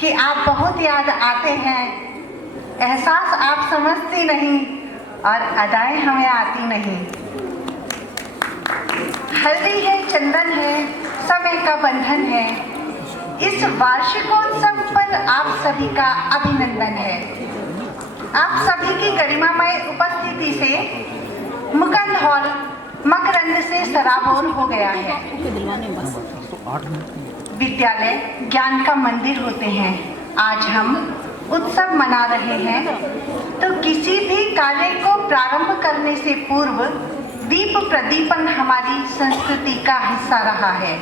कि आप बहुत याद आते हैं, एहसास आप समझती नहीं और अदाएं हमें आती नहीं। हल्दी है, चंदन है, समय का बंधन है। इस वार्षिकोत्सव पर आप सभी का अभिनंदन है। आप सभी की गरिमामय उपस्थिति से मुकुंद हॉल मकरंद से सराबोर हो गया है। विद्यालय ज्ञान का मंदिर होते हैं। आज हम उत्सव मना रहे हैं, तो किसी भी कार्य को प्रारंभ करने से पूर्व दीप प्रदीपन हमारी संस्कृति का हिस्सा रहा है।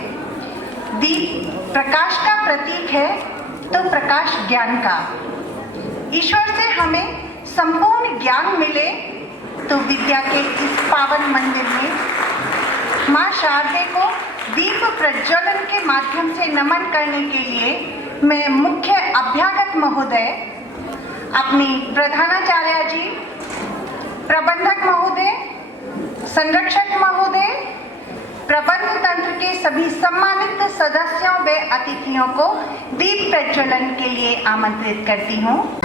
दीप प्रकाश का प्रतीक है, तो प्रकाश ज्ञान का। ईश्वर से हमें संपूर्ण ज्ञान मिले, तो विद्या के इस पावन मंदिर में माँ शारदे को दीप प्रज्वलन के माध्यम से नमन करने के लिए मैं मुख्य अभ्यागत महोदय, अपनी प्रधानाचार्य जी, प्रबंधक महोदय, संरक्षक महोदय, प्रबंध तंत्र के सभी सम्मानित सदस्यों व अतिथियों को दीप प्रज्वलन के लिए आमंत्रित करती हूँ।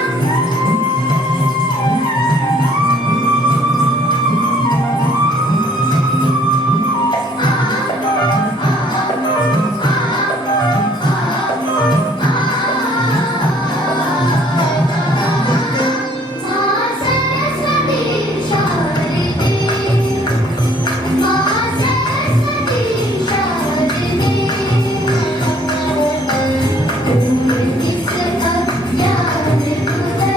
Yeah.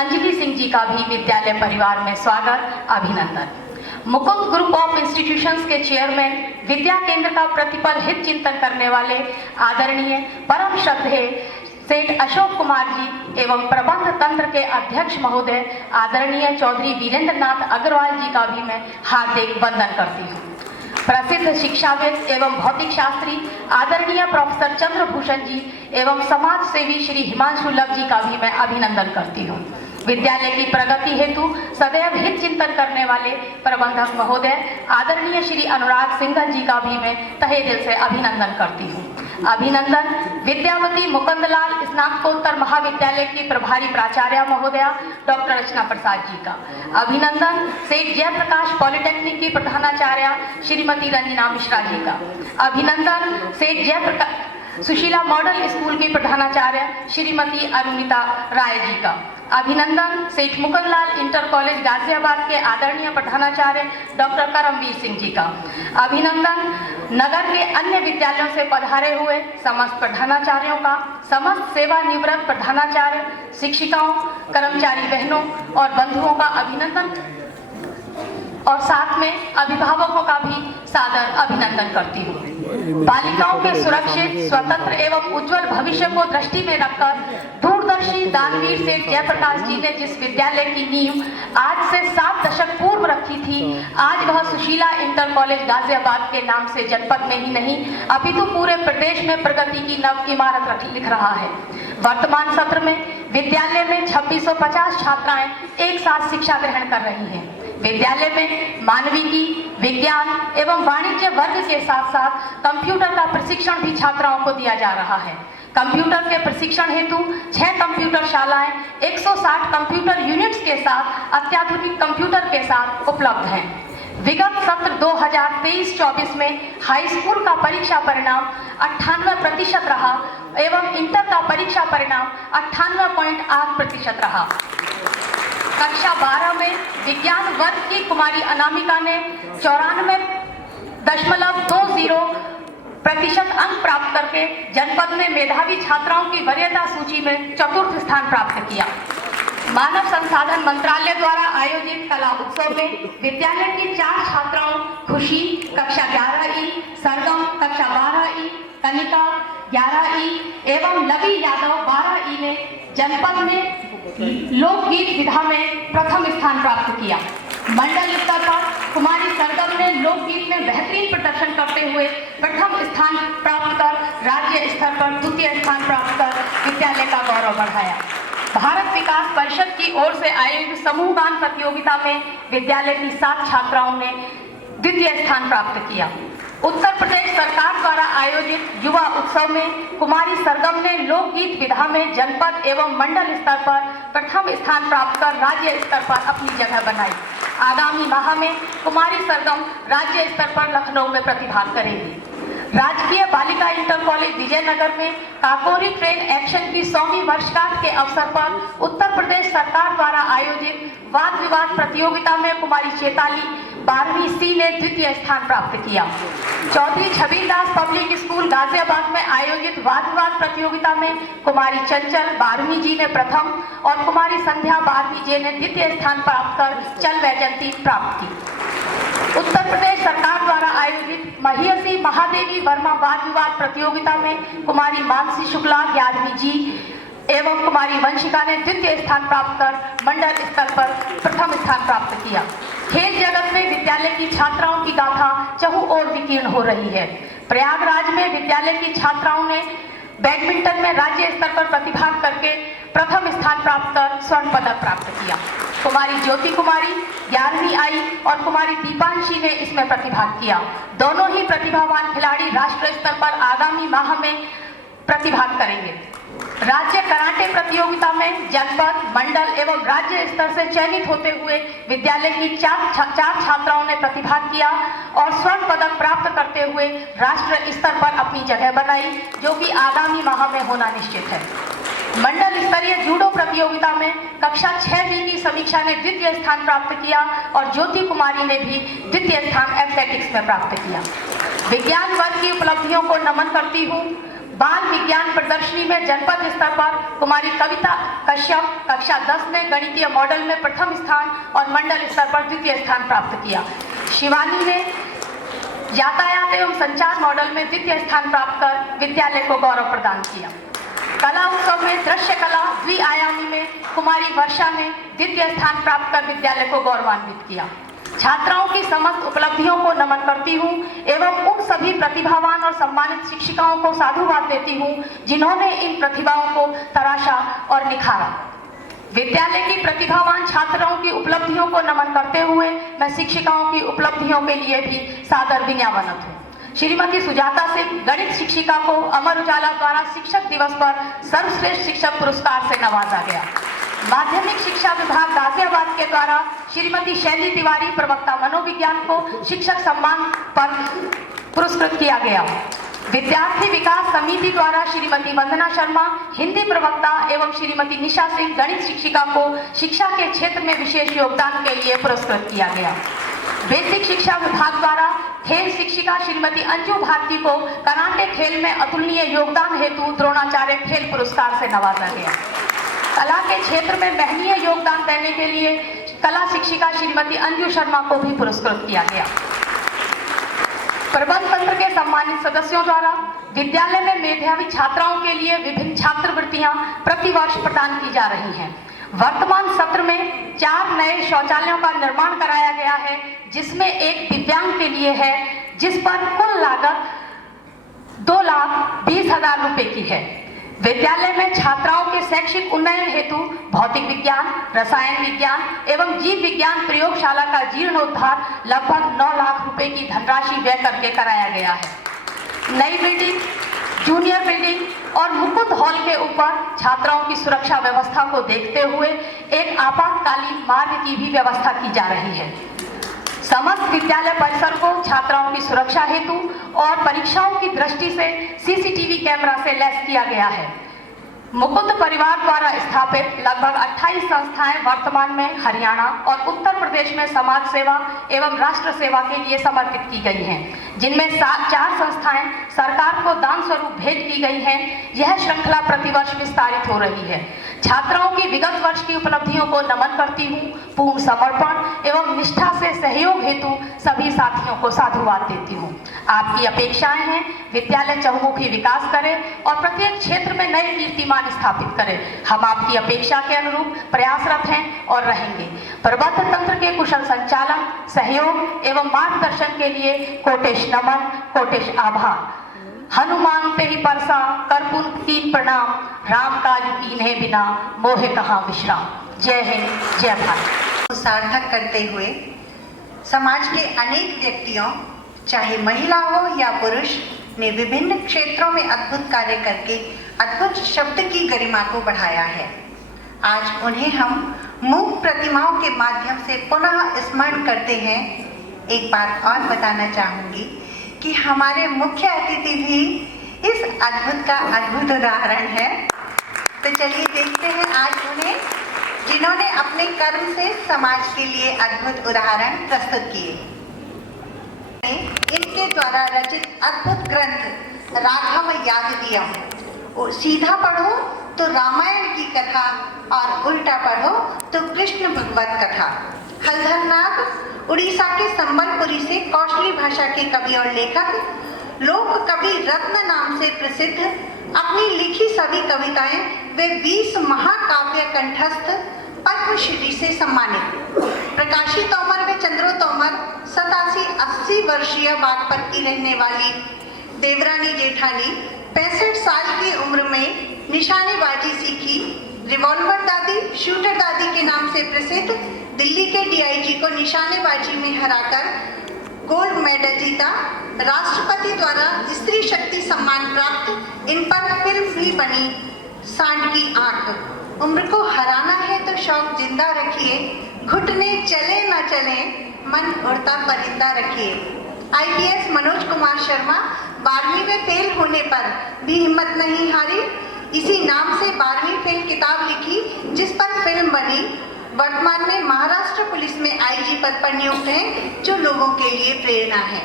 अंजलि सिंह जी का भी विद्यालय परिवार में स्वागत, अभिनंदन। मुकुंद ग्रुप ऑफ इंस्टीट्यूशंस के चेयरमैन, विद्या केंद्र का प्रतिपल हित चिंतन करने वाले आदरणीय परम श्रद्धेय सेठ अशोक कुमार जी एवं प्रबंध तंत्र के अध्यक्ष महोदय आदरणीय चौधरी वीरेंद्र नाथ अग्रवाल जी का भी मैं हार्दिक वंदन करती हूँ। प्रसिद्ध शिक्षाविद एवं भौतिक शास्त्री आदरणीय प्रोफेसर चंद्रभूषण जी एवं समाज सेवी श्री हिमांशु लव जी का भी मैं अभिनंदन करती हूँ। विद्यालय की प्रगति हेतु सदैव हित चिंतन करने वाले प्रबंधक महोदय आदरणीय श्री अनुराग सिंघल जी का भी मैं तहे दिल से अभिनंदन करती हूँ। अभिनंदन विद्यावती मुकुंदलाल स्नातकोत्तर महाविद्यालय की प्रभारी प्राचार्य महोदया डॉक्टर रचना प्रसाद जी का। अभिनंदन सेठ जयप्रकाश पॉलिटेक्निक की प्रधानाचार्य श्रीमती रंजना मिश्रा जी का। अभिनंदन सेठ जयप्रकाश सुशीला मॉडल स्कूल की प्रधानाचार्य श्रीमती अरुणिता राय जी का। अभिनंदन सेठ मुकुंदलाल इंटर कॉलेज गाजियाबाद के आदरणीय प्रधानाचार्य डॉक्टर करमवीर सिंह जी का। अभिनंदन नगर के अन्य विद्यालयों से पधारे हुए समस्त प्रधानाचार्यों का, समस्त सेवानिवृत्त प्रधानाचार्य, शिक्षिकाओं, कर्मचारी बहनों और बंधुओं का अभिनंदन और साथ में अभिभावकों का भी सादर अभिनंदन करती हूँ। बालिकाओं के सुरक्षित, स्वतंत्र एवं उज्जवल भविष्य को दृष्टि में रखकर दूरदर्शी दानवीर सेठ जयप्रकाश जी ने जिस विद्यालय की नींव आज से 7 दशक पूर्व रखी थी, आज वह सुशीला इंटर कॉलेज गाजियाबाद के नाम से जनपद में ही नहीं अपितु पूरे प्रदेश में प्रगति की नव इमारत लिख रहा है। वर्तमान सत्र में विद्यालय में 2650 छात्राएं एक साथ शिक्षा ग्रहण कर रही हैं। विद्यालय में मानविकी, विज्ञान एवं वाणिज्य वर्ग के साथ साथ कंप्यूटर का प्रशिक्षण भी छात्राओं को दिया जा रहा है। कंप्यूटर के प्रशिक्षण हेतु 6 कंप्यूटर शालाएं 160 कंप्यूटर यूनिट्स के साथ अत्याधुनिक कंप्यूटर के साथ उपलब्ध हैं। विगत सत्र 2023-24 में हाई स्कूल का परीक्षा परिणाम 98% रहा एवं इंटर का परीक्षा परिणाम 98.8% रहा। कक्षा 12 में विज्ञान वर्ग की कुमारी अनामिका ने 94.20% अंक प्राप्त करके जनपद में मेधावी छात्राओं की वरीयता सूची में 4th स्थान प्राप्त किया। मानव संसाधन मंत्रालय द्वारा आयोजित कला उत्सव में विद्यालय की 4 छात्राओं खुशी कक्षा 11E, सरगम कक्षा 12E, कनिका 11E एवं लवी यादव 12E ने जनपद में लोकगीत विधा में प्रथम स्थान प्राप्त किया। मंडल स्तर पर कुमारी सरगम ने लोकगीत में बेहतरीन प्रदर्शन करते हुए प्रथम स्थान प्राप्त कर राज्य स्तर पर 2य स्थान प्राप्त कर विद्यालय का गौरव बढ़ाया। भारत विकास परिषद की ओर से आयोजित समूह गान प्रतियोगिता में विद्यालय की 7 छात्राओं ने 2य स्थान प्राप्त किया। उत्तर प्रदेश सरकार द्वारा आयोजित युवा उत्सव में कुमारी सरगम ने लोकगीत विधा में जनपद एवं मंडल स्तर पर प्रथम स्थान प्राप्त कर राज्य स्तर पर अपनी जगह बनाई। आगामी माह में कुमारी सरगम राज्य स्तर पर लखनऊ में प्रतिभाग करेगी। राजकीय बालिका इंटर कॉलेज विजयनगर में काकोरी ट्रेन एक्शन की 100वीं वर्षगांठ के अवसर पर उत्तर प्रदेश सरकार द्वारा आयोजित वाद विवाद प्रतियोगिता में कुमारी चेताली 12वीं C ने 2य स्थान प्राप्त किया। चौधरी छबीलदास पब्लिक स्कूल गाजियाबाद में आयोजित वाद विवाद प्रतियोगिता में कुमारी चंचल 12वीं जी ने प्रथम और कुमारी संध्या 12वीं जी ने 2य स्थान प्राप्त कर चल वैजयंती प्राप्त की। उत्तर प्रदेश सरकार द्वारा आयोजित महियसी महादेवी वर्मा वाद विवाद प्रतियोगिता में कुमारी मानसी शुक्ला 11वीं जी एवं कुमारी वंशिका ने 2य स्थान प्राप्त कर मंडल स्तर पर प्रथम स्थान प्राप्त किया। खेल जगत में विद्यालय की छात्राओं की गाथा चहुं ओर विकीर्ण हो रही है। प्रयागराज में विद्यालय की छात्राओं ने बैडमिंटन में राज्य स्तर पर प्रतिभाग करके प्रथम स्थान प्राप्त कर स्वर्ण पदक प्राप्त किया। कुमारी ज्योति कुमारी 11वीं आई और कुमारी दीपांशी ने इसमें प्रतिभाग किया। दोनों ही प्रतिभावान खिलाड़ी राष्ट्र स्तर पर आगामी माह में प्रतिभाग करेंगे। राज्य कराटे प्रतियोगिता में जनपद, मंडल एवं राज्य स्तर से चयनित होते हुए विद्यालय की 4 छात्राओं ने प्रतिभाग किया और स्वर्ण पदक प्राप्त करते हुए राष्ट्र स्तर पर अपनी जगह बनाई, जो कि आगामी माह में होना निश्चित है। मंडल स्तरीय जूडो प्रतियोगिता में कक्षा 6B की समीक्षा ने 2य स्थान प्राप्त किया और ज्योति कुमारी ने भी 2य स्थान एथलेटिक्स में प्राप्त किया। विज्ञान वर्ग की उपलब्धियों को नमन करती हूँ। बाल विज्ञान प्रदर्शनी में जनपद स्तर पर कुमारी कविता कश्यप कक्षा 10 में गणितीय मॉडल में प्रथम स्थान और मंडल स्तर पर द्वितीय स्थान प्राप्त किया। शिवानी ने यातायात एवं संचार मॉडल में द्वितीय स्थान प्राप्त कर विद्यालय को गौरव प्रदान किया। कला उत्सव में दृश्य कला द्विआयामी में कुमारी वर्षा ने द्वितीय स्थान प्राप्त कर विद्यालय को गौरवान्वित किया। छात्राओं की समस्त उपलब्धियों को नमन करती हूँ एवं उन सभी प्रतिभावान और सम्मानित शिक्षिकाओं को साधुवाद देती हूँ जिन्होंने इन प्रतिभाओं को तराशा और निखारा। विद्यालय की प्रतिभावान छात्राओं की उपलब्धियों को नमन करते हुए मैं शिक्षिकाओं की उपलब्धियों के लिए भी सादर विनम्र हूँ। श्रीमती सुजाता सिंह गणित शिक्षिका को अमर उजाला द्वारा शिक्षक दिवस पर सर्वश्रेष्ठ शिक्षक पुरस्कार से नवाजा गया। माध्यमिक शिक्षा विभाग गाजियाबाद के द्वारा श्रीमती शैली तिवारी प्रवक्ता मनोविज्ञान को शिक्षक सम्मान पर पुरस्कृत किया गया। विद्यार्थी विकास समिति द्वारा श्रीमती वंदना शर्मा हिंदी प्रवक्ता एवं श्रीमती निशा सिंह गणित शिक्षिका को शिक्षा के क्षेत्र में विशेष योगदान के लिए पुरस्कृत किया गया। बेसिक शिक्षा विभाग द्वारा खेल शिक्षिका श्रीमती अंजू भारती को कराटे खेल में अतुलनीय योगदान हेतु द्रोणाचार्य खेल पुरस्कार से नवाजा गया। कला के क्षेत्र में महनीय योगदान देने के लिए कला शिक्षिका श्रीमती अंजू शर्मा को भी पुरस्कृत किया गया। प्रबंध तंत्र के सम्मानित सदस्यों द्वारा विद्यालय में मेधावी छात्राओं के लिए विभिन्न छात्रवृत्तियां प्रतिवर्ष प्रदान की जा रही हैं। वर्तमान सत्र में 4 नए शौचालयों का निर्माण कराया गया है, जिसमें एक दिव्यांग के लिए है, जिस पर कुल लागत 2,20,000 रुपए की है। विद्यालय में छात्राओं के शैक्षिक उन्नयन हेतु भौतिक विज्ञान, रसायन विज्ञान एवं जीव विज्ञान प्रयोगशाला का जीर्णोद्धार लगभग 9 लाख रुपए की धनराशि व्यय करके कराया गया है। नई बिल्डिंग, जूनियर बिल्डिंग और मुकुंद हॉल के ऊपर छात्राओं की सुरक्षा व्यवस्था को देखते हुए एक आपातकालीन मार्ग की भी व्यवस्था की जा रही है। समस्त विद्यालय परिसर को छात्राओं की सुरक्षा हेतु और परीक्षाओं की दृष्टि से सीसीटीवी कैमरा से लैस किया गया है। मुकुंद परिवार द्वारा स्थापित लगभग 28 संस्थाएं वर्तमान में हरियाणा और उत्तर प्रदेश में समाज सेवा एवं राष्ट्र सेवा के लिए समर्पित की गई हैं, जिनमें 4 संस्थाएं सरकार को दान स्वरूप भेंट की गई हैं। यह श्रृंखला प्रतिवर्ष विस्तारित हो रही है। छात्राओं की विगत वर्ष की उपलब्धियों को नमन करती हूँ। पूर्ण समर्पण एवं निष्ठा से सहयोग हेतु सभी साथियों को साधुवाद देती हूँ। आपकी अपेक्षाएं हैं विद्यालय चहुमुखी विकास करे और प्रत्येक क्षेत्र में नए कीर्तिमान स्थापित करे। हम आपकी अपेक्षा के अनुरूप प्रयासरत हैं और रहेंगे। प्रबंध तंत्र के कुशल संचालन, सहयोग एवं मार्गदर्शन के लिए कोटेश नमन, कोटेश आभार। हनुमान ते ही परसा करपुन कीन प्रणाम, राम काज कीन्हे बिना मोहे कहाँ विश्राम। जय हिंद, जय भारत। सार्थक करते हुए समाज के अनेक व्यक्तियों, चाहे महिला हो या पुरुष, ने विभिन्न क्षेत्रों में अद्भुत कार्य करके अद्भुत शब्द की गरिमा को बढ़ाया है। आज उन्हें हम मूक प्रतिमाओं के माध्यम से पुनः स्मरण करते हैं। एक बात और बताना चाहूँगी कि हमारे मुख्य अतिथि भी इस अद्भुत का अद्भुत उदाहरण है। तो चलिए देखते हैं आज उन्हें, जिन्होंने अपने कर्म से समाज के लिए अद्भुत उदाहरण प्रस्तुत किए। इनके द्वारा रचित अद्भुत ग्रंथ राघव यागदियम, सीधा पढ़ो तो रामायण की कथा और उल्टा पढ़ो तो कृष्ण भगवत कथा। हलधरनाथ उड़ीसा के संबलपुरी से कौशली भाषा के कवि और लेखक, लोक कवि रत्न नाम से प्रसिद्ध, अपनी लिखी सभी कविताएं वे 20 महाकाव्य कंठस्थ पद्मश्री से सम्मानित। प्रकाशी तोमर व चंद्रो तोमर 87-80 वर्षीय बागपत की रहने वाली देवरानी जेठानी 65 साल की उम्र में निशानेबाजी सीखी। रिवॉल्वर दादी, शूटर दादी के नाम से प्रसिद्ध दिल्ली के डीआईजी को निशानेबाजी में हराकर गोल्ड मेडल जीता। राष्ट्रपति द्वारा स्त्री शक्ति सम्मान प्राप्त। इन पर फिल्म भी बनी सांड की आंख। उम्र को हराना है तो शौक जिंदा रखिए, घुटने चले न चले मन उड़ता परिंदा रखिए। आईपीएस मनोज कुमार शर्मा 12वीं में फेल होने पर भी हिम्मत नहीं हारी। इसी नाम से 12वीं फेल किताब लिखी, जिस पर फिल्म बनी। वर्तमान में महाराष्ट्र पुलिस में आईजी पद पर नियुक्त हैं, जो लोगों के लिए प्रेरणा है।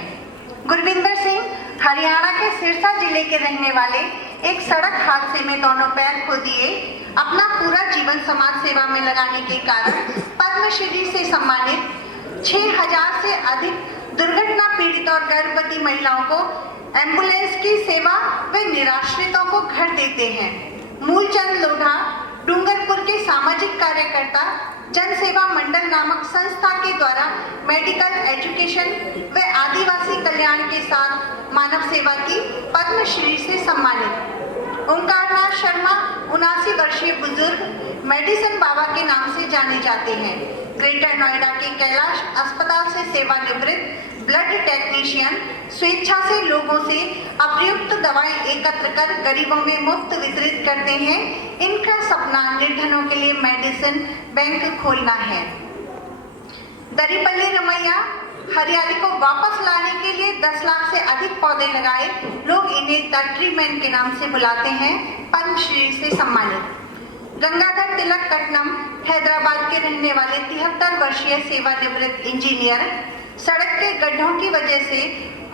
गुरविंदर सिंह हरियाणा के सिरसा जिले के रहने वाले एक सड़क हादसे में दोनों पैर खो दिए, अपना पूरा जीवन समाज सेवा में लगाने के कारण पद्मश्री से सम्मानित 6000 से अधिक दुर्घटना पीड़ित और गर्भवती महिलाओं को एम्बुलेंस की सेवा व निराश्रितों को घर देते हैं। मूलचंद लोढ़ा डूंगरपुर के सामाजिक कार्यकर्ता जन सेवा मंडल नामक संस्था के द्वारा मेडिकल एजुकेशन व आदिवासी कल्याण के साथ मानव सेवा की पद्मश्री से सम्मानित। ओंकारनाथ शर्मा 79 वर्षीय बुजुर्ग मेडिसिन बाबा के नाम से जाने जाते हैं। ग्रेटर नोएडा के कैलाश अस्पताल से सेवानिवृत्त ब्लड टेक्नीशियन स्वेच्छा से लोगों से अप्रयुक्त दवाएं एकत्र कर गरीबों में मुफ्त वितरित करते हैं। इनका सपना निर्धनों के लिए मेडिसिन बैंक खोलना है। दरीपल्ली रमैया हरियाली को वापस लाने के लिए 10 लाख से अधिक पौधे लगाए। लोग इन्हें द ट्री मैन के नाम से बुलाते हैं। पद्मश्री से सम्मानित। गंगाधर तिलक कटनम हैदराबाद के रहने वाले 73 वर्षीय सेवानिवृत्त इंजीनियर सड़क के गड्ढों की वजह से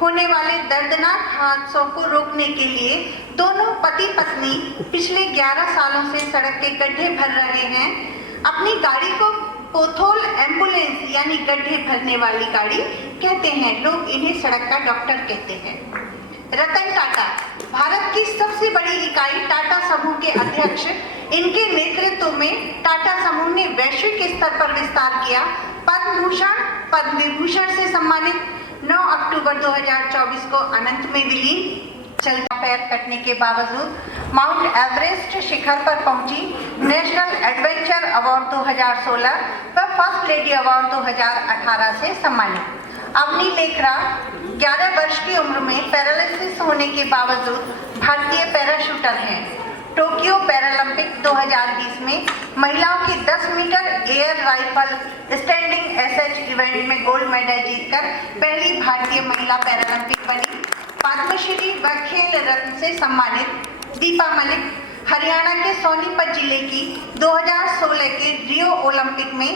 होने वाले दर्दनाक हादसों को रोकने के लिए दोनों पति पत्नी पिछले 11 सालों से सड़क के गड्ढे भर रहे हैं। अपनी गाड़ी को पोथोल एम्बुलेंस यानी गड्ढे भरने वाली गाड़ी कहते हैं। लोग इन्हें सड़क का डॉक्टर कहते हैं। रतन टाटा भारत की सबसे बड़ी इकाई टाटा समूह के अध्यक्ष, इनके नेतृत्व में टाटा समूह ने वैश्विक स्तर पर विस्तार किया। पद्म भूषण पद्म विभूषण से सम्मानित 9 अक्टूबर 2024 को अनंत में विलीन। चलता पैर कटने के बावजूद माउंट एवरेस्ट शिखर पर पहुंची नेशनल एडवेंचर अवार्ड 2016 व फर्स्ट लेडी अवार्ड 2018 से सम्मानित। अवनी लेखरा 11 वर्ष की उम्र में पैरालिसिस होने के बावजूद भारतीय पैराशूटर हैं। टोक्यो पैरालंपिक 2020 में महिलाओं की 10 metre air rifle standing SH event में गोल्ड मेडल जीतकर पहली भारतीय महिला पैरालंपिक बनी। पद्मश्री व खेल रत्न से सम्मानित दीपा मलिक हरियाणा के सोनीपत जिले की 2016 के रियो ओलंपिक में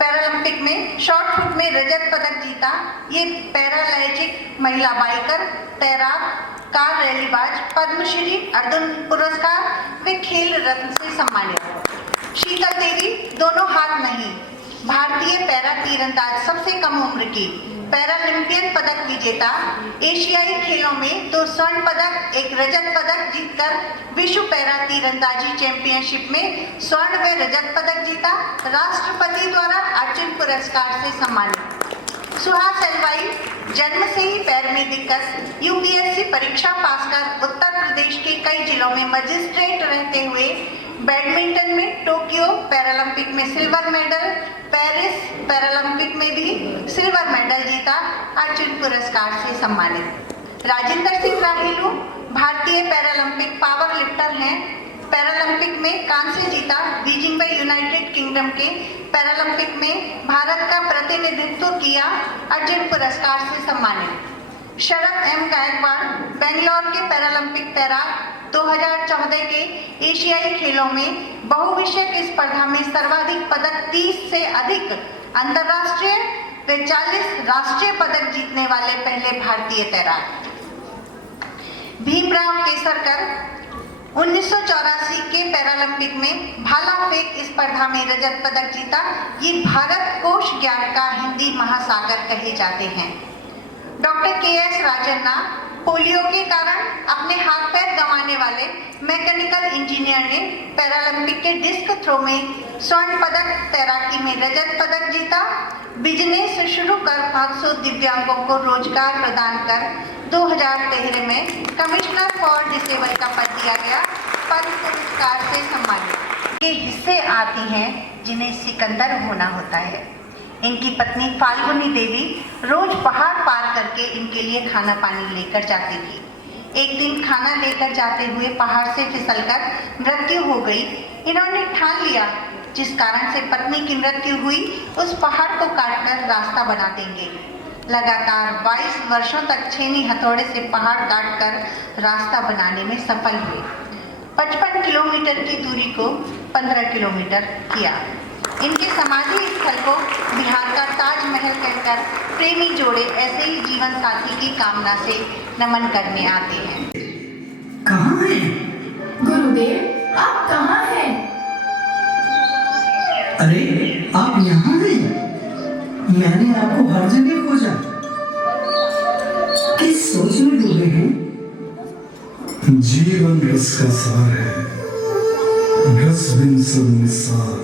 पैरालंपिक में शॉर्ट पुट में रजत पदक जीता। ये पैरालैजिक महिला बाइकर, तैराक, कार रैलीबाज, पद्मश्री, अर्जुन पुरस्कार व खेल रत्न से सम्मानित। शीतल देवी दोनों हाथ नहीं, भारतीय पैरा तीरंदाज सबसे कम उम्र की, पैरालंपियन पदक विजेता, एशियाई खेलों में 2 स्वर्ण पदक 1 रजत पदक जीतकर विश्व पैरा तीरंदाजी चैंपियनशिप में स्वर्ण व रजत पदक जीता। राष्ट्रपति द्वारा अर्जुन पुरस्कार से सम्मानित। सुहास एलवाई जन्म से ही पैर में दिक्कत, यूपीएससी परीक्षा पास कर उत्तर प्रदेश के कई जिलों में मजिस्ट्रेट रहते हुए बैडमिंटन में टोक्यो पैरालंपिक में सिल्वर मेडल, पेरिस पैरालंपिक में भी सिल्वर मेडल जीता। अर्जुन पुरस्कार से सम्मानित। राजेंद्र सिंह राहेलू भारतीय पैरालंपिक पावर लिफ्टर हैं। पैरालंपिक में कांस्य जीता। बीजिंग व यूनाइटेड किंगडम के पैरालंपिक में भारत का प्रतिनिधित्व किया। अर्जुन पुरस्कार से सम्मानित। शरद एम गायकवाड़ बेंगलोर के पैरालंपिक तैराक 2014 के एशियाई खेलों में बहुविषयक स्पर्धा में सर्वाधिक पदक 30 से अधिक अंतर्राष्ट्रीय व 40 राष्ट्रीय पदक जीतने वाले पहले भारतीय तैराक। भीमराव केसरकर 1984 के पैरालंपिक में भाला फेंक स्पर्धा में रजत पदक जीता। ये भारत कोश ज्ञान का हिंदी महासागर कहे जाते हैं। Doctor KS. राजन्ना पोलियो के कारण अपने हाथ पैर गंवाने वाले मैकेनिकल इंजीनियर ने पैरालंपिक के डिस्क थ्रो में स्वर्ण पदक, तैराकी में रजत पदक जीता। बिजनेस शुरू कर 500 दिव्यांगों को रोजगार प्रदान कर 2013 में कमिश्नर फॉर डिसेबल का पद दिया गया। पद्म पुरस्कार से सम्मानित। ये हिस्से आती हैं जिन्हें सिकंदर होना होता है। इनकी पत्नी फाल्गुनी देवी रोज पहाड़ पार करके इनके लिए खाना पानी लेकर जाती थी। एक दिन खाना लेकर जाते हुए पहाड़ से फिसलकर मृत्यु हो गई। इन्होंने ठान लिया जिस कारण से पत्नी की मृत्यु हुई उस पहाड़ को काटकर रास्ता बना देंगे। लगातार 22 वर्षों तक छेनी हथौड़े से पहाड़ काटकर रास्ता बनाने में सफल हुए। 55 किलोमीटर की दूरी को 15 किलोमीटर किया। इनके समाधि स्थल को बिहार का ताजमहल कहकर प्रेमी जोड़े ऐसे ही जीवन साथी की कामना से नमन करने आते हैं। कहाँ हैं? गुरुदेव, आप कहाँ हैं? अरे आप यहाँ हैं? मैंने आपको हर जगह खोजा। किस सोच में डूबे हैं? जीवन रस का सार है, रस बिन सब निसार।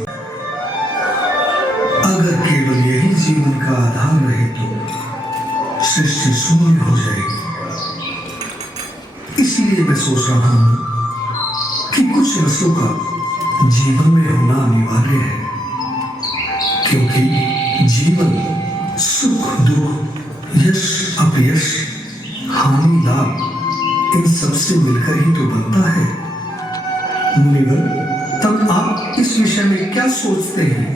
अगर केवल यही जीवन का आधार रहे तो सृष्टि शून्य हो जाएगी। इसलिए मैं सोच रहा हूं कि कुछ रसों का जीवन में होना अनिवार्य है, क्योंकि जीवन सुख दुख, यश अपयश, हानि लाभ, इन सबसे मिलकर ही तो बनता है। मुनिवर, तब आप इस विषय में क्या सोचते हैं?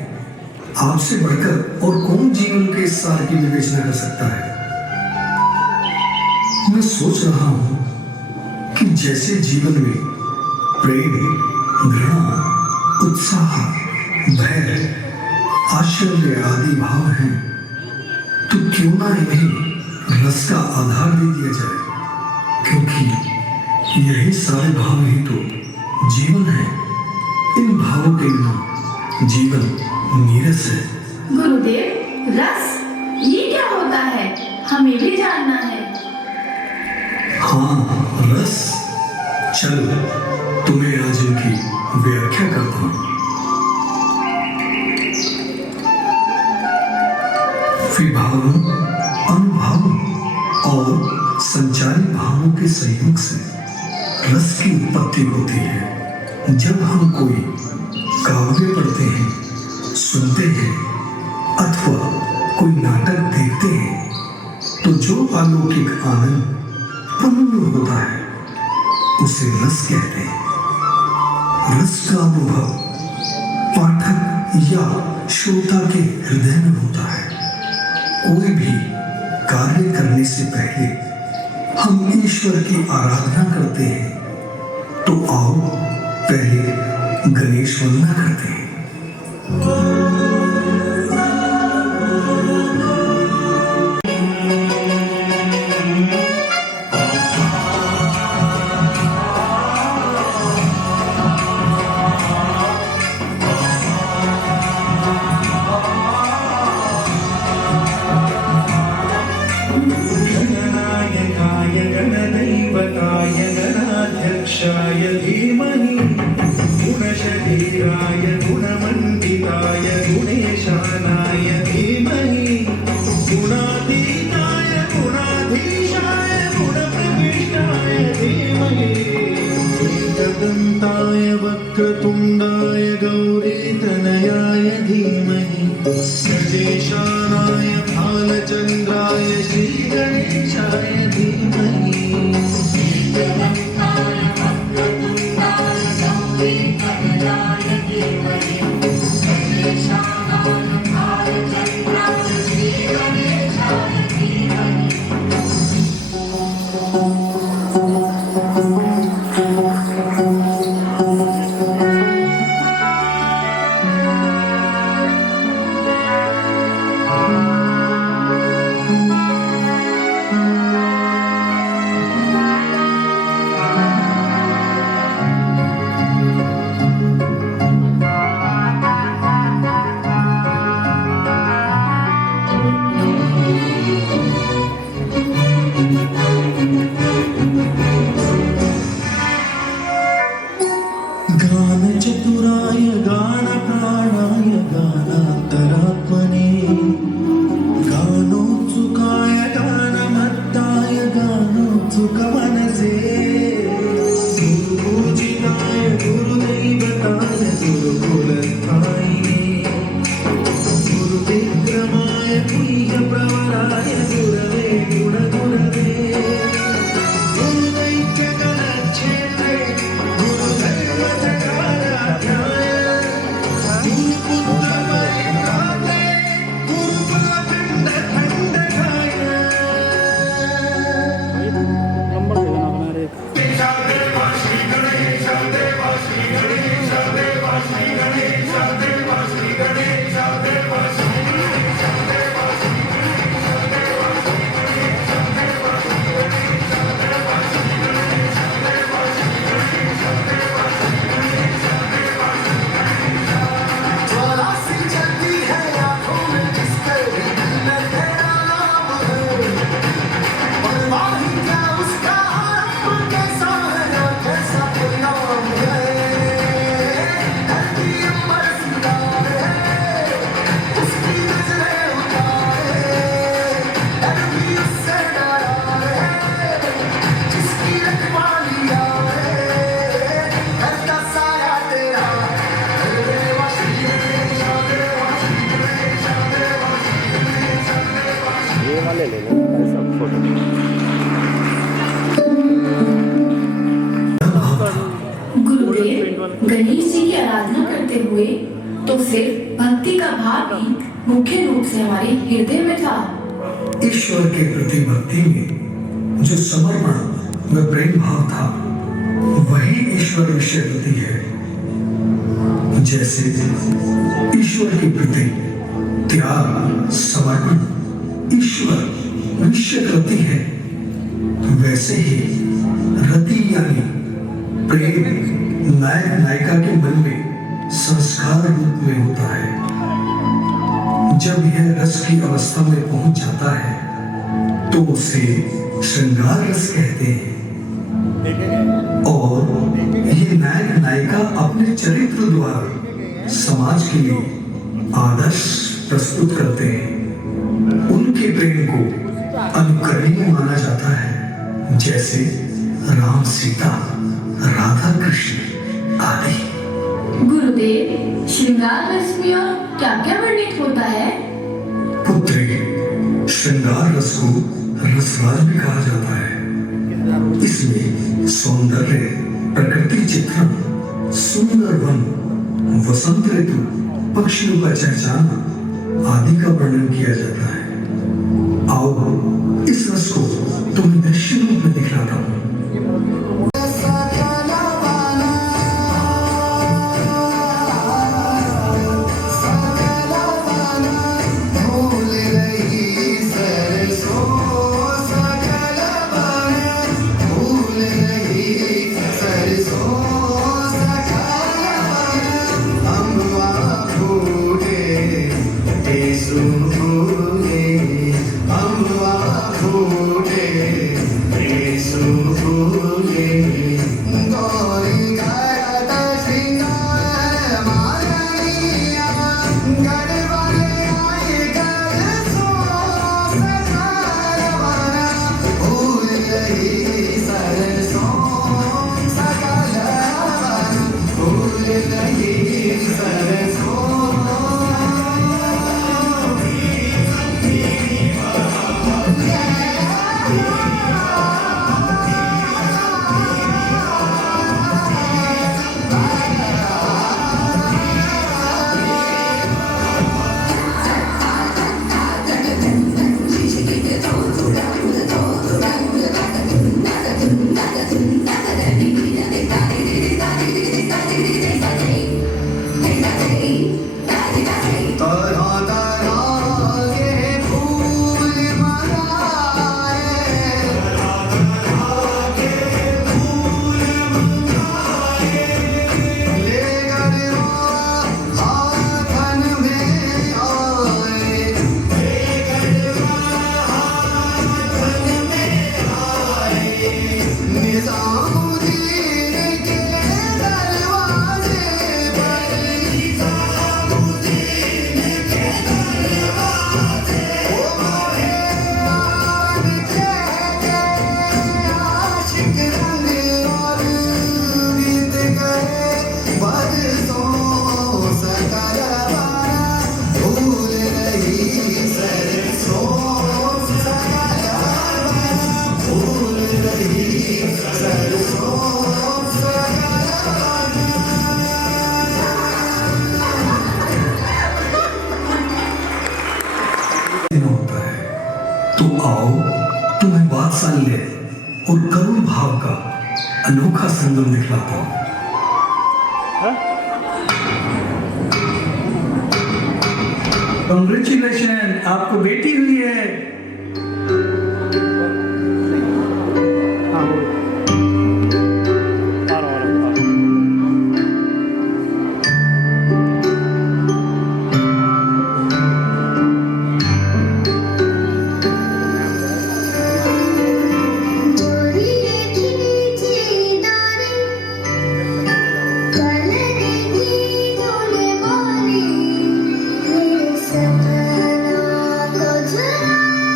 आपसे बढ़कर और कौन जीवन के इस सार की विवेचना कर सकता है? मैं सोच रहा हूं कि जैसे जीवन में प्रेम, घृणा, उत्साह, भय, आश्चर्य आदि भाव हैं, तो क्यों ना इन्हें रस का आधार दे दिया जाए, क्योंकि यही सारे भाव ही तो जीवन है। इन भावों के बिना जीवन नीरस है। गुरुदेव, रस ये क्या होता है? हमें भी जानना है। हाँ, रस। चलो तुम्हें आज इनकी व्याख्या करता हूं। विभावों, अनुभावों और संचारी भावों के संयोग से रस की उत्पत्ति होती है। जब हम कोई काव्य पढ़ते हैं, सुनते हैं अथवा कोई नाटक देखते हैं, तो जो अलौकिक आनंद पूर्ण होता है उसे रस कहते हैं। रस का अनुभव पाठक या श्रोता के हृदय में होता है। कोई भी कार्य करने से पहले हम ईश्वर की आराधना करते हैं, तो आओ पहले गणेश वंदना करते हैं। गणनायकाय गणदैवताय गणाध्यक्षाय धीमहि गुणशरीराय गुणमण्डिताय गुणेशानाय धीमहि गुणातीताय गुणाधीशाय गुणप्रविष्टाय धीमहि एकदन्ताय वक्रतुण्डाय गौरीतनयाय धीमहि गजेशानाय भालचन्द्राय श्रीगणेशाय धीमहि ले लेना ऐसा फोटो। गुरुदेव गणेश जी की आराधना करते हुए तो सिर्फ भक्ति का भाव ही मुख्य रूप से हमारे हृदय में था। ईश्वर के प्रति भक्ति में जो समर्पण व प्रेम भाव था वही ईश्वर विषय प्रति है। जैसे ईश्वर के प्रति त्याग समर्पण ईश्वर विषय प्रति है, वैसे ही रति यानी प्रेम नायक नायिका के मन में संस्कार रूप में होता है। जब यह रस की अवस्था में पहुंच जाता है तो उसे श्रृंगार रस कहते हैं। और ये नायक नायिका अपने चरित्र द्वारा समाज के लिए आदर्श प्रस्तुत करते हैं। उनके प्रेम को अनुकरणीय माना जाता है, जैसे राम सीता, राधा कृष्ण आदि। गुरुदेव श्रृंगार रस में और क्या क्या वर्णित होता है? पुत्री, श्रृंगार रस को रसराज भी कहा जाता है। इसमें सौंदर्य, प्रकृति चित्रण, सुंदर वन, वसंत ऋतु, पक्षियों का चहचहाना आदि का वर्णन किया जाता है। आओ इस रस को तुम्हें दृश्य रूप में दिखलाता हूँ। होता है तो आओ तुम्हें वात्सल्य और करुण भाव का अनोखा संगम दिखलाता हूं। कांग्रेचुलेशन, आपको बेटी हुई है। सपना को झुला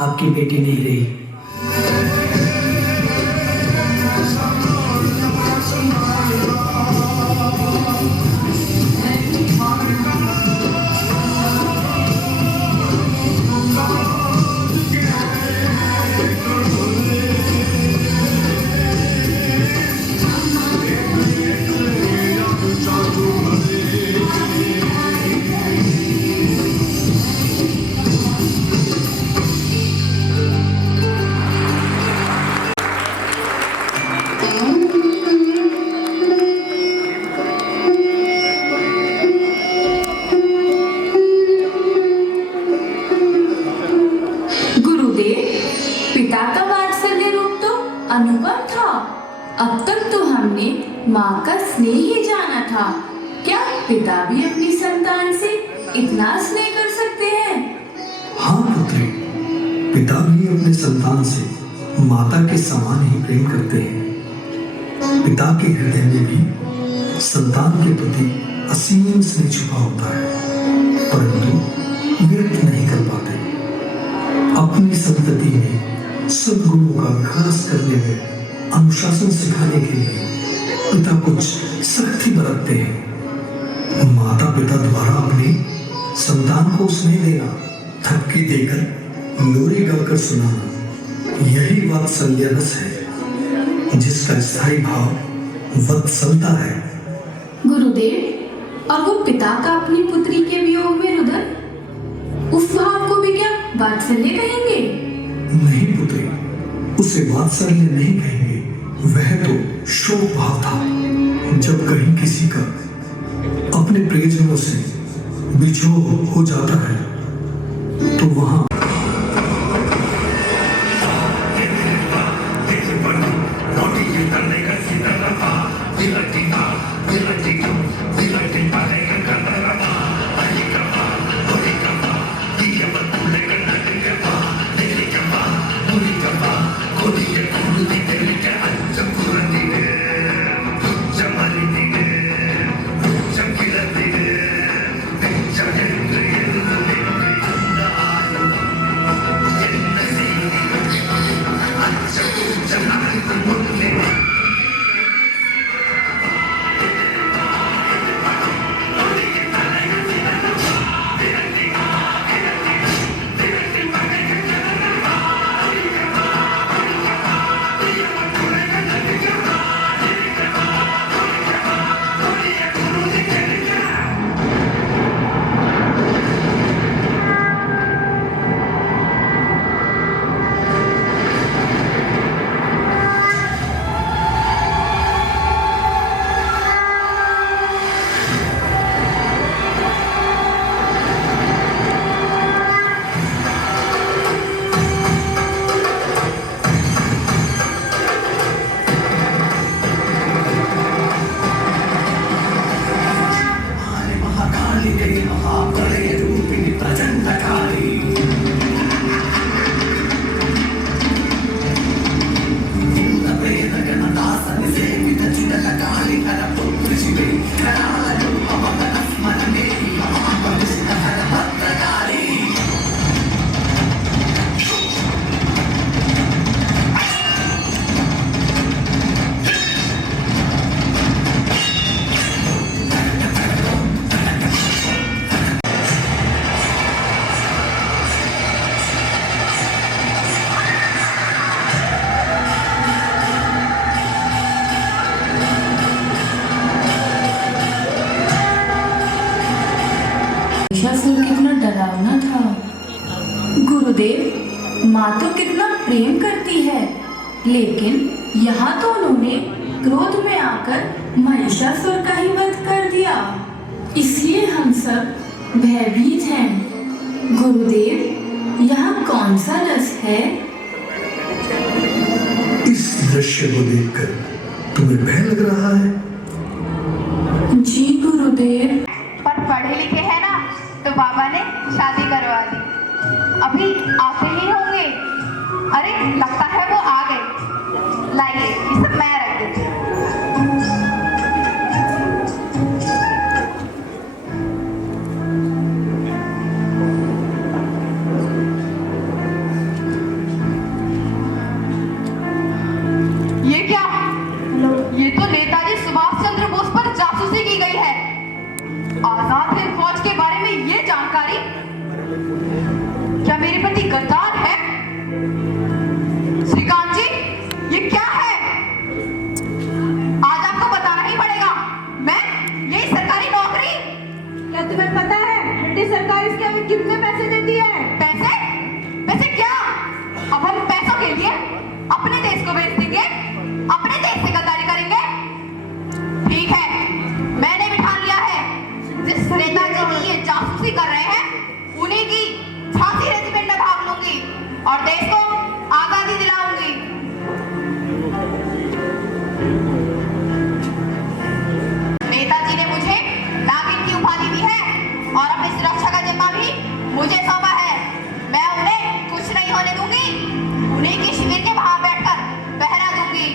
आपकी बेटी नहीं रही। पिता का वात्सल्य रूप तो अनुपम था। अब तक तो हमने माँ का स्नेह ही जाना था, क्या पिता भी अपनी संतान से इतना स्नेह कर सकते हैं? हाँ पुत्री, पिता भी अपने संतान से माता के समान ही प्रेम करते हैं। पिता के हृदय में भी संतान के प्रति असीम स्नेह छुपा होता है, परंतु व्यक्त नहीं कर पाते। अपनी संतति में सद्गुणों का विकास करने में अनुशासन सिखाने के लिए पिता कुछ सख्ती बरतते हैं। माता पिता द्वारा अपने संतान को स्नेह देना, थपकी देकर लोरी गाकर सुनाना, यही वात्सल्य रस है जिसका स्थायी भाव वत्सलता है। गुरुदेव, और वो पिता का अपनी पुत्री के वियोग में रुदन, उस भाव को भी क्या वात्सल्य कहेंगे? नहीं पुत्री, उसे वात्सल्य नहीं कहेंगे, वह तो शोक भाव था। जब कहीं किसी का अपने प्रियजनों से बिछोह हो जाता है तो वहां महिषासुर कितना डरावना था। गुरुदेव, माँ तो कितना प्रेम करती है, लेकिन यहाँ तो उन्होंने क्रोध में आकर महिषासुर का ही वध कर दिया। इसलिए हम सब भयभीत हैं। गुरुदेव, यहाँ कौन सा रस है? इस दृश्य को देखकर तुम्हें भय लग रहा है? जी गुरुदेव। पर पढ़े लिखे हैं ना, तो बाबा ने शादी करवा दी। अभी आते ही होंगे। अरे लगता है वो आ गए। लाइए, ये सब मैं रख देती हूँ। ये क्या? ये तो नेताजी सुभाष चंद्र बोस पर जासूसी की गई है। आजाद हिंद फौज के बारे में ये जानकारी? क्या मेरे पति गद्दार है? श्रीकांत जी, ये क्या है? आज आपको बताना ही पड़ेगा। मैं यही सरकारी नौकरी। क्या तुम्हें पता है ब्रिटिश सरकार इसके हमें कितने पैसे देती है? पैसे? पैसे क्या? अब हम पैसों के लिए अपने देश को बेच देंगे, अपने देश से गद्दारी करेंगे? ठीक है, मैंने भी ठान लिया है। जिस नेताजी की ये जासूसी कर रहे हैं, उन्हीं की झांसी रेजिमेंट में भाग लूंगी और देश को आजादी दिलाऊंगी। नेताजी ने मुझे नागिन की उपाधि दी है और अपनी सुरक्षा का जिम्मा भी मुझे सौंपा है। मैं उन्हें कुछ नहीं होने दूंगी। उन्हीं की शिविर के बाहर बैठकर पहरा दूंगी।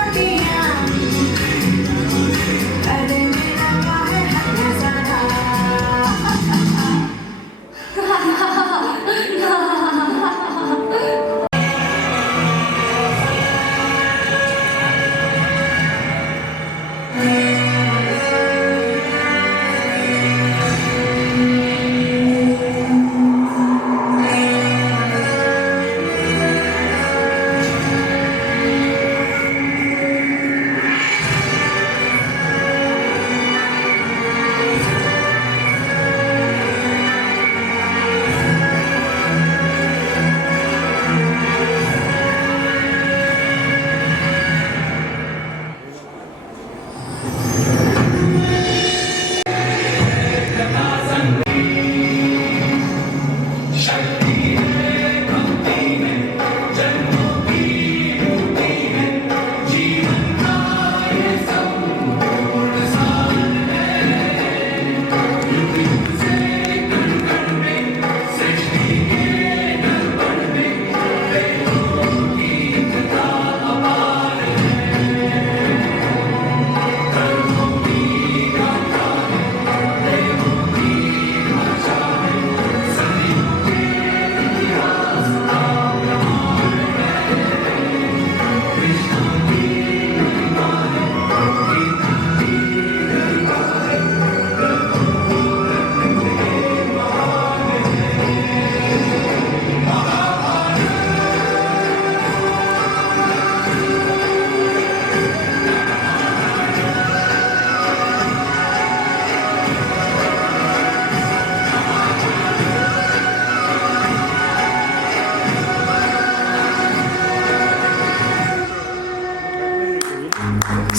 छोटियां अरे मेरा काहे हद सारा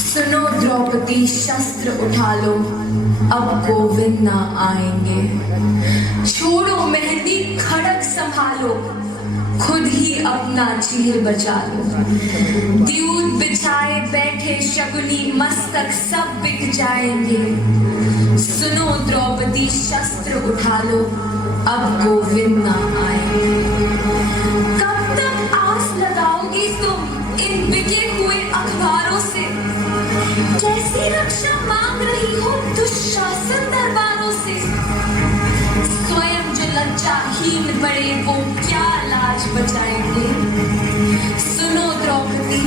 सुनो द्रौपदी शस्त्र उठा लो अब गोविंद ना आएंगे छोड़ो मेहंदी खड़क संभालो खुद ही अपना चीर बचा लो द्यूत बिछाए बैठे शकुनी मस्तक सब बिक जाएंगे सुनो द्रौपदी शस्त्र उठा लो अब गोविंद ना आएंगे कब तक आस लगाओगी तुम इन बिके हुए अखबारों से कैसी रक्षा मांग रही हो दुशासन दरबारों से स्वयं जो लज्जाहीन बड़े वो क्या लाज बचाएंगे सुनो द्रौपदी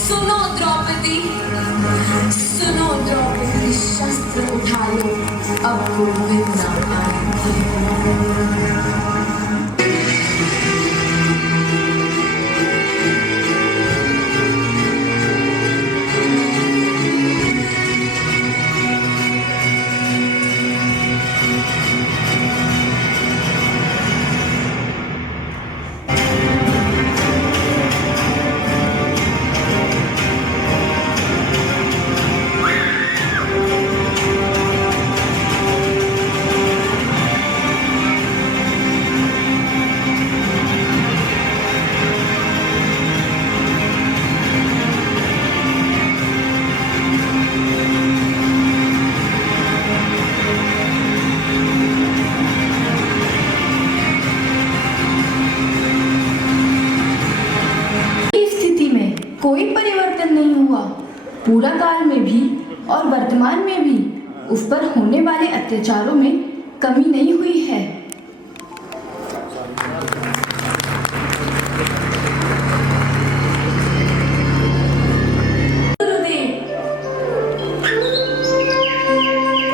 सुनो द्रौपदी सुनो द्रौपदी शस्त्र उठा लो अब गोविंद ना आएंगे कोई परिवर्तन नहीं हुआ पूरा काल में भी और वर्तमान में भी उस पर होने वाले अत्याचारों में कमी नहीं हुई है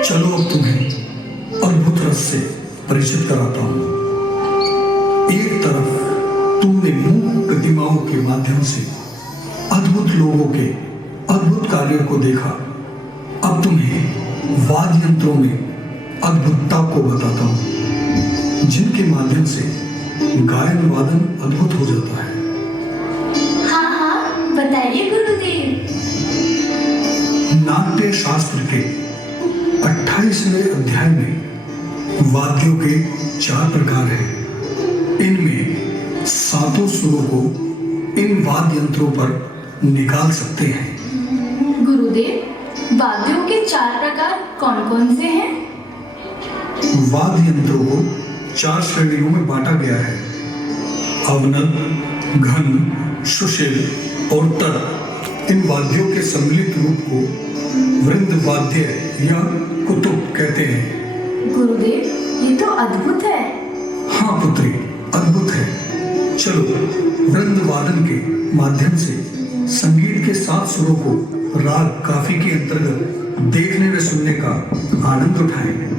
चलो अब तुम्हें अद्भुत रस से परिचित कराता हूं एक तरफ तुमने मूक प्रतिमाओं के माध्यम से अद्भुत लोगों के अद्भुत कार्यों को देखा अब तुम्हें वाद्य यंत्रों में अद्भुतता को बताता हूं जिनके माध्यम से गायन वादन अद्भुत हो जाता है हाँ हाँ बताइए गुरुदेव नाट्य शास्त्र के 28वें अध्याय में वाद्यों के 4 प्रकार हैं इनमें 7 सुरों को इन वाद्य यंत्रों पर निकाल सकते हैं गुरुदेव वाद्यों के 4 प्रकार कौन कौन से हैं वाद्य यंत्रों को 4 श्रेणियों में बांटा गया है अवनत घन सुशील और तर इन वाद्यों के सम्मिलित रूप को वृंद वाद्य या कुतुब कहते हैं। गुरुदेव, ये तो अद्भुत है। हाँ पुत्री, अद्भुत है। चलो वृंद वादन के माध्यम से संगीत के 7 सुरों को राग काफी के अंतर्गत देखने व सुनने का आनंद उठाएं।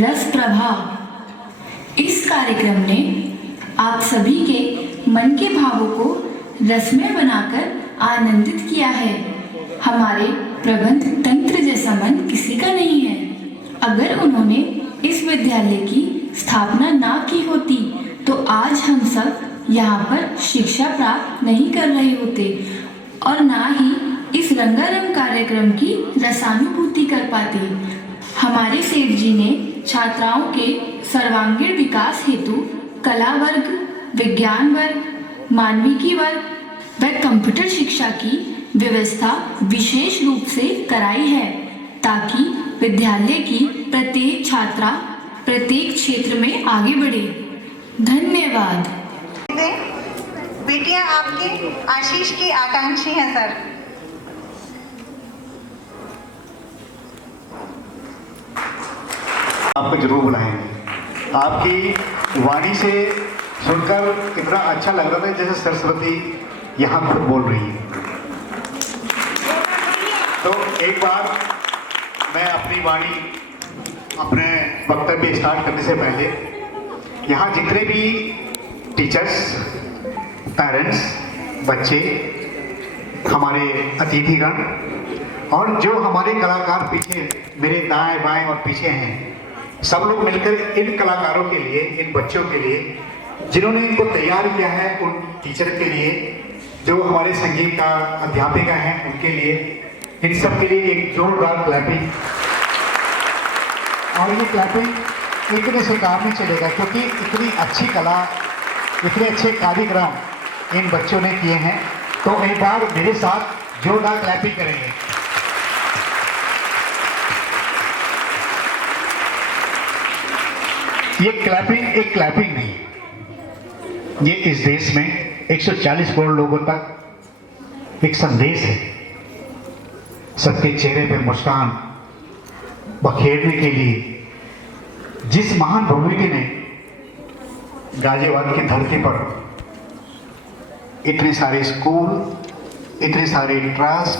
रस प्रभा। इस कार्यक्रम ने आप सभी के मन के भावों को रसमय बनाकर आनंदित किया है। हमारे प्रबंध तंत्र जैसा मन किसी का नहीं है। अगर उन्होंने इस विद्यालय की स्थापना ना की होती तो आज हम सब यहाँ पर शिक्षा प्राप्त नहीं कर रहे होते और ना ही इस रंगारंग कार्यक्रम की रसानुभूति कर पाते। हमारे सेठ जी ने छात्राओं के सर्वांगीण विकास हेतु कला वर्ग, विज्ञान वर्ग, मानविकी वर्ग व कंप्यूटर शिक्षा की व्यवस्था विशेष रूप से कराई है ताकि विद्यालय की प्रत्येक छात्रा प्रत्येक क्षेत्र में आगे बढ़े। धन्यवाद। बेटियां आपकी आशीष की आकांक्षी हैं सर। आपको जरूर बुलाएंगे। आपकी वाणी से सुनकर इतना अच्छा लग रहा था जैसे सरस्वती यहाँ खुद बोल रही है। तो एक बार मैं अपनी वाणी, अपने वक्तव्य स्टार्ट करने से पहले यहाँ जितने भी टीचर्स, पेरेंट्स, बच्चे, हमारे अतिथिगण और जो हमारे कलाकार पीछे मेरे दाएं बाएं और पीछे हैं, सब लोग मिलकर इन कलाकारों के लिए, इन बच्चों के लिए जिन्होंने इनको तैयार किया है, उन टीचर के लिए, जो हमारे संगीत का अध्यापिका हैं उनके लिए, इन सब के लिए एक जोरदार क्लैपिंग। और ये क्लैपिंग इतने से काम नहीं चलेगा क्योंकि इतनी अच्छी कला, इतने अच्छे कार्यक्रम इन बच्चों ने किए हैं। तो एक बार मेरे साथ जोरदार क्लैपिंग करेंगे। ये क्लैपिंग एक क्लैपिंग नहीं, ये इस देश में 140 करोड़ लोगों तक एक संदेश है। सबके चेहरे पे मुस्कान बखेरने के लिए जिस महान भूमिका ने गाजियाबाद की धरती पर इतने सारे स्कूल, इतने सारे ट्रस्ट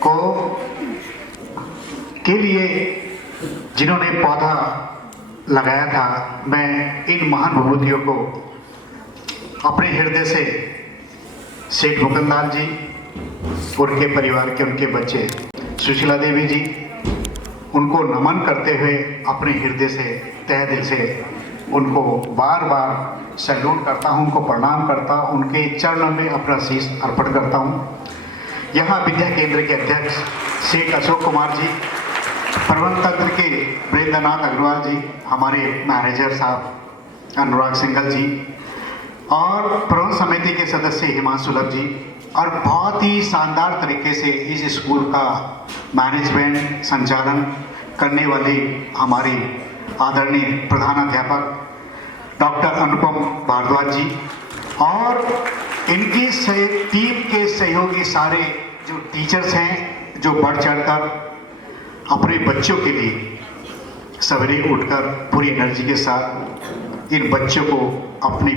को के लिए जिन्होंने पौधा लगाया था, मैं इन महान विभूतियों को अपने हृदय से सेठ मुकुंदलाल जी, उनके परिवार के उनके बच्चे सुशीला देवी जी, उनको नमन करते हुए अपने हृदय से, तहे दिल से उनको बार बार सैल्यूट करता हूं, उनको प्रणाम करता हूं, उनके चरणों में अपना शीश अर्पण करता हूं। यहाँ विद्या केंद्र के अध्यक्ष सेठ अशोक कुमार जी, प्रबंध तंत्र के वृंदनाथ अग्रवाल जी, हमारे मैनेजर साहब अनुराग सिंघल जी और प्रबंध समिति के सदस्य हिमांशु लभ जी, और बहुत ही शानदार तरीके से इस स्कूल का मैनेजमेंट, संचालन करने वाले हमारे आदरणीय प्रधानाध्यापक डॉक्टर अनुपम भारद्वाज जी और इनकी टीम के सहयोगी सारे जो टीचर्स हैं, जो बढ़ चढ़कर अपने बच्चों के लिए सवेरे उठकर पूरी एनर्जी के साथ इन बच्चों को अपनी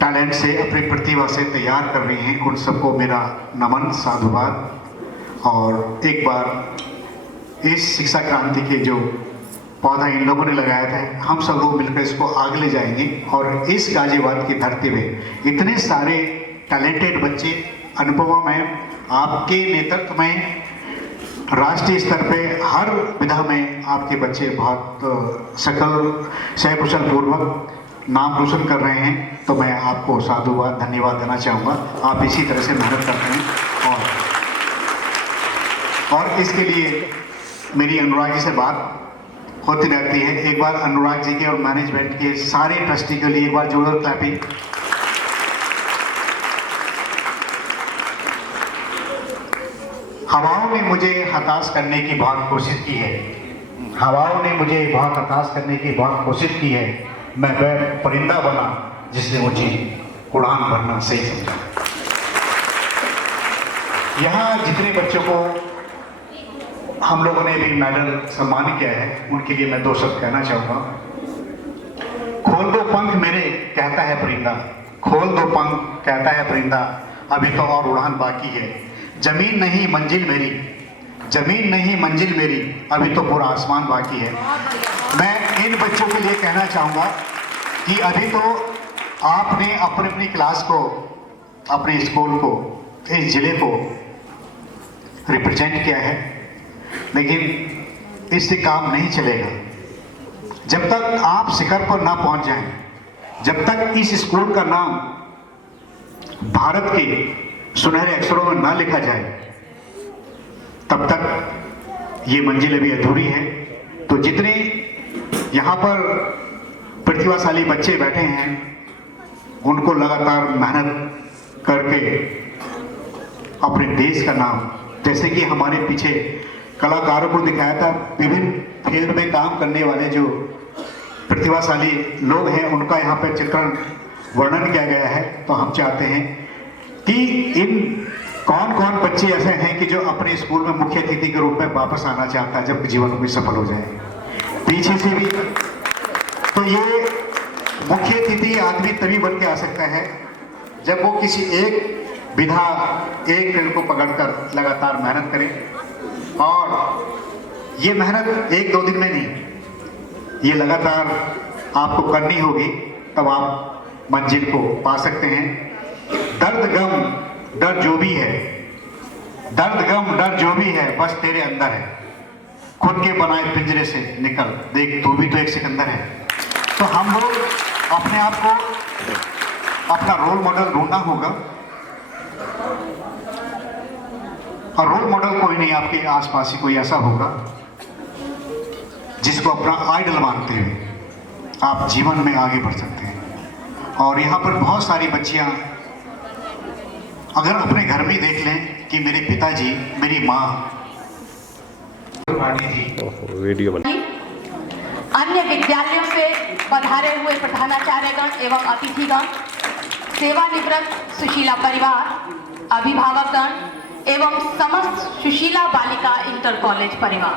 टैलेंट से, अपनी प्रतिभा से तैयार कर रही हैं, उन सबको मेरा नमन, साधुवाद। और एक बार इस शिक्षा क्रांति के जो पौधा इन लोगों ने लगाया था, हम सब लोग मिलकर इसको आगे ले जाएंगे और इस गाजियाबाद की धरती में इतने सारे टैलेंटेड बच्चे, अनुपमा मैम आपके नेतृत्व में राष्ट्रीय स्तर पे हर विधा में आपके बच्चे बहुत सह कुशल पूर्वक नाम रोशन कर रहे हैं। तो मैं आपको साधुवाद, धन्यवाद देना चाहूँगा। आप इसी तरह से मेहनत करते हैं और इसके लिए मेरी अनुराग जी से बात होती रहती है। एक बार अनुराग जी के और मैनेजमेंट के सारे ट्रस्टी के लिए एक बार जोरदार क्लैपिंग। हवाओं ने मुझे हताश करने की बहुत कोशिश की है, हवाओं ने मुझे बहुत हताश करने की बहुत कोशिश की है। मैं वह परिंदा बना जिसने मुझे उड़ान भरना सही समझा। यहाँ जितने बच्चों को हम लोगों ने भी मेडल सम्मानित किया है, उनके लिए मैं दो शब्द कहना चाहूँगा। खोल दो पंख मेरे कहता है परिंदा, खोल दो पंख कहता है परिंदा, अभी तो और उड़ान बाकी है। जमीन नहीं मंजिल मेरी, जमीन नहीं मंजिल मेरी, अभी तो पूरा आसमान बाकी है। मैं इन बच्चों के लिए कहना चाहूँगा कि अभी तो आपने अपनी अपनी क्लास को, अपने स्कूल को, इस जिले को रिप्रेजेंट किया है, लेकिन इससे काम नहीं चलेगा जब तक आप शिखर पर ना पहुंच जाएं, जब तक इस स्कूल का नाम भारत के सुनहरे अक्षरों में ना लिखा जाए, तब तक ये मंजिल अभी अधूरी है। तो जितने यहाँ पर प्रतिभाशाली बच्चे बैठे हैं, उनको लगातार मेहनत करके अपने देश का नाम, जैसे कि हमारे पीछे कलाकारों को दिखाया था, विभिन्न फील्ड में काम करने वाले जो प्रतिभाशाली लोग हैं, उनका यहाँ पे चित्रण वर्णन किया गया है। तो हम चाहते हैं कि इन कौन कौन बच्चे ऐसे हैं कि जो अपने स्कूल में मुख्य अतिथि के रूप में वापस आना चाहता है जब जीवन में सफल हो जाए, पीछे से भी। तो ये मुख्य अतिथि आदमी तभी बन के आ सकता है जब वो किसी एक विधा, एक फील्ड को पकड़कर लगातार मेहनत करे, और ये मेहनत एक दो दिन में नहीं, ये लगातार आपको करनी होगी, तब आप मंजिल को पा सकते हैं। दर्द गम डर जो भी है, दर्द गम डर जो भी है, बस तेरे अंदर है। खुद के बनाए पिंजरे से निकल, देख तू भी तो एक सिकंदर है। तो हम लोग अपने आप को अपना रोल मॉडल ढूंढना होगा, और रोल मॉडल कोई नहीं, आपके आसपास ही कोई ऐसा होगा जिसको अपना आइडल मानते हुए आप जीवन में आगे बढ़ सकते हैं। और यहाँ पर बहुत सारी बच्चियाँ अगर अपने घर में देख लें कि मेरे पिताजी, मेरी माँ, वीडियो बना, अन्य विद्यालयों से पधारे हुए प्रधानाचार्यगण एवं अतिथिगण, सेवानिवृत्त सुशीला परिवार, अभिभावकगण एवं समस्त सुशीला बालिका इंटर कॉलेज परिवार,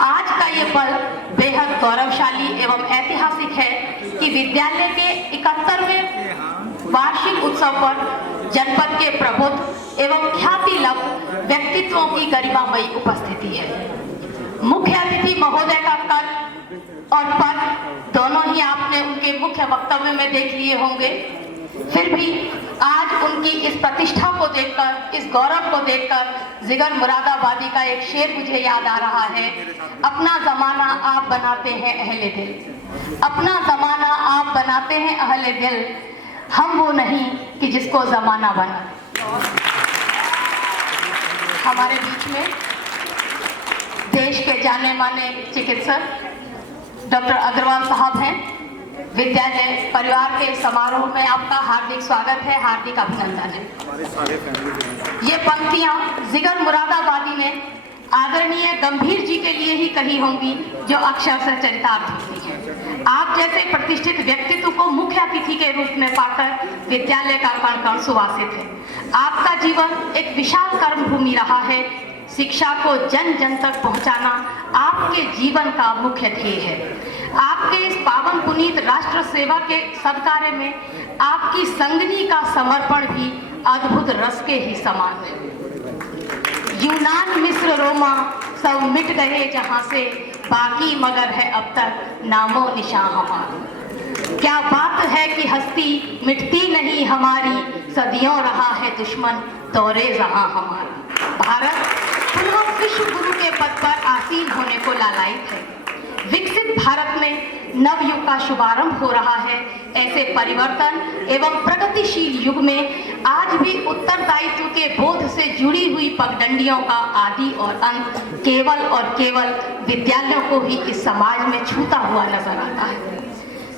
आज का ये पल बेहद गौरवशाली एवं ऐतिहासिक है कि विद्यालय के 71वें वार्षिक उत्सव पर जनपद के प्रबुद्ध एवं ख्याति लब्ध व्यक्तित्वों की गरिमामयी उपस्थिति है। मुख्य अतिथि महोदय का कद और पद दोनों ही आपने उनके मुख्य वक्तव्य में देख लिए होंगे, फिर भी आज उनकी इस प्रतिष्ठा को देखकर, इस गौरव को देखकर जिगर मुरादाबादी का एक शेर मुझे याद आ रहा है। अपना जमाना आप बनाते हैं अहले दिल, अपना जमाना आप बनाते हैं अहले दिल, हम वो नहीं कि जिसको जमाना बना। हमारे बीच में देश के जाने माने चिकित्सक डॉक्टर अग्रवाल साहब हैं। विद्यालय परिवार के समारोह में आपका हार्दिक स्वागत है, हार्दिक अभिनंदन है। ये पंक्तियां जिगर मुरादाबादी ने आदरणीय गंभीर जी के लिए ही कही होंगी, जो अक्षर से चरितार्थ होती हैं। आप जैसे प्रतिष्ठित व्यक्तित्व को मुख्य अतिथि के रूप में पाकर विद्यालय का कण कण सुवासित है। आपका जीवन एक विशाल कर्म भूमि रहा है। शिक्षा को जन जन तक पहुंचाना आपके जीवन का मुख्य ध्येय है। आपके इस पावन पुनीत राष्ट्र सेवा के सत्कार्य में आपकी संगनी का समर्पण भी अद्भुत रस के ही समान है। यूनान मिस्र रोमा सब मिट गए जहां से, बाकी मगर है अब तक नामो निशान हमारा। क्या बात है कि हस्ती मिटती नहीं हमारी, सदियों रहा है दुश्मन दौरे जहां हमारा। भारत पुनः विश्व गुरु के पद पर आसीन होने को लालायित है। विकसित भारत में नवयुग का शुभारंभ हो रहा है। ऐसे परिवर्तन एवं प्रगतिशील युग में आज भी उत्तरदायित्व के बोध से जुड़ी हुई पगडंडियों का आदि और अंत केवल और केवल विद्यालयों को ही इस समाज में छूता हुआ नजर आता है।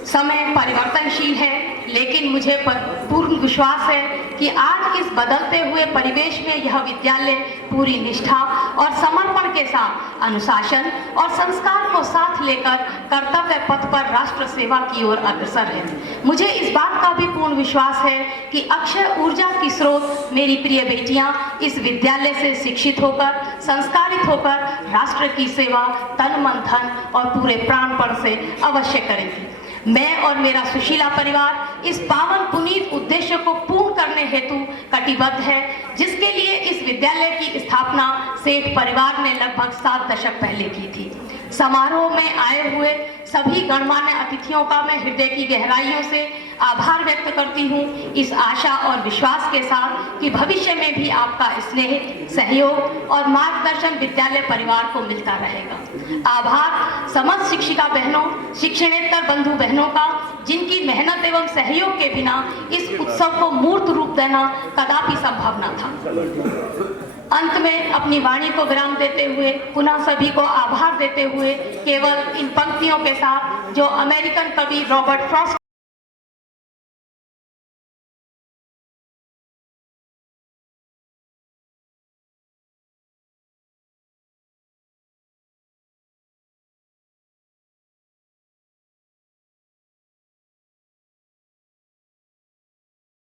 समय परिवर्तनशील है, लेकिन मुझे पूर्ण विश्वास है कि आज इस बदलते हुए परिवेश में यह विद्यालय पूरी निष्ठा और समर्पण के साथ अनुशासन और संस्कार को साथ लेकर कर्तव्य पथ पर राष्ट्र सेवा की ओर अग्रसर है। मुझे इस बात का भी पूर्ण विश्वास है कि अक्षय ऊर्जा की स्रोत मेरी प्रिय बेटियां इस विद्यालय से शिक्षित होकर, संस्कारित होकर राष्ट्र की सेवा तन मन धन और पूरे प्राणपण से अवश्य करेंगी। मैं और मेरा सुशीला परिवार इस पावन पुनीत उद्देश्य को पूर्ण करने हेतु कटिबद्ध है, जिसके लिए इस विद्यालय की स्थापना सेठ परिवार ने लगभग 7 दशक पहले की थी। समारोह में आए हुए सभी गणमान्य अतिथियों का मैं हृदय की गहराइयों से आभार व्यक्त करती हूँ, इस आशा और विश्वास के साथ कि भविष्य में भी आपका स्नेह, सहयोग और मार्गदर्शन विद्यालय परिवार को मिलता रहेगा। आभार समस्त शिक्षिका बहनों, शिक्षणेतर बंधु बहनों का, जिनकी मेहनत एवं सहयोग के बिना इस उत्सव को मूर्त रूप देना कदापि संभव न था। अंत में अपनी वाणी को विराम देते हुए पुनः सभी को आभार देते हुए केवल इन पंक्तियों के साथ जो अमेरिकन कवि रॉबर्ट फ्रॉस्ट